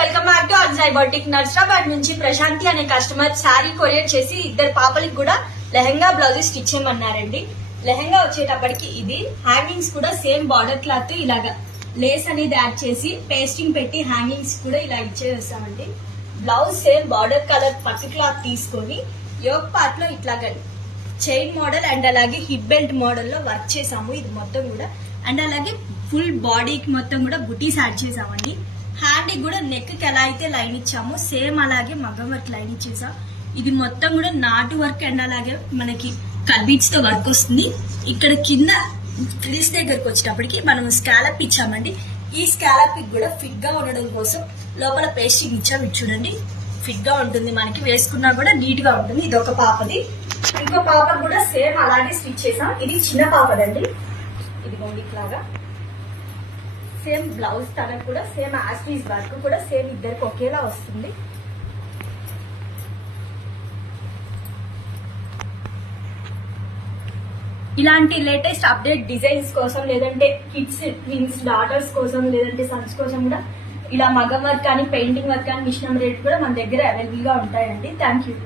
Welcome back to Arjoy boutique. Narsarabad నుంచి ప్రశాంతి అనే customer sari courier చేసి ఇద్దరు పాపలకి కూడా లెహంగా బ్లౌజ్ స్టిచ్ చేయమన్నారండి. లెహంగా వచ్చేటప్పటికి ఇది హ్యాంగింగ్స్ కూడా సేమ్ బార్డర్ క్లాత్ ఇలాగా లేస్ అనేది యాడ్ చేసి పేస్టింగ్ పెట్టి హ్యాంగింగ్స్ కూడా ఇలా ఇచ్చేస్తామండి. బ్లౌజ్ సేమ్ బార్డర్ కలర్ పట్టు క్లాత్ తీసుకొని యోక్ పార్ట్ లో ఇట్లాగా చైన్ మోడల్ అండ్ అలాగే హిప్ బెల్ట్ మోడల్ లో వర్క్ చేసాము. ఇది మొత్తం కూడా అండ్ అలాగే ఫుల్ బాడీకి మొత్తం కూడా బుటీస్ యాడ్ చేసామండి. హ్యాండ్ కూడా నెక్ కి ఎలా అయితే లైన్ ఇచ్చామో సేమ్ అలాగే మగ్గం వర్క్ లైన్ ఇచ్చేసాం. ఇది మొత్తం కూడా నాటు వర్క్ అండ్ అలాగే మనకి కల్బీట్స్ తో వర్క్ వస్తుంది. ఇక్కడ కింద ఫ్రిల్స్ దగ్గరకు వచ్చేటప్పటికి మనం స్కాలప్ ఇచ్చామండి. ఈ స్కాలప్ కూడా ఫిట్ గా ఉండడం కోసం లోపల పేస్టింగ్ ఇచ్చాము. ఇది చూడండి ఫిట్ గా ఉంటుంది, మనకి వేసుకున్నా కూడా నీట్ గా ఉంటుంది. ఇది ఒక పాపది. ఇంకో పాప కూడా సేమ్ అలాగే స్టిచ్ చేసాం. ఇది చిన్న పాపదండి. ఇదిగోండి ఇట్లాగా సేమ్ బ్లౌజ్ తనకు కూడా సేమ్ యాస్టీస్ వర్క్ కూడా సేమ్ ఇద్దరికి ఒకేలా వస్తుంది. ఇలాంటి లేటెస్ట్ అప్డేట్ డిజైన్స్ కోసం లేదంటే కిడ్స్ ట్విన్స్ డాటర్స్ కోసం లేదంటే సన్స్ కోసం కూడా ఇలా మగం వర్క్ కానీ పెయింటింగ్ వర్క్ కానీ మిషన్ రేట్ కూడా మన దగ్గర అవైలబుల్ గా ఉంటాయండి. Thank you.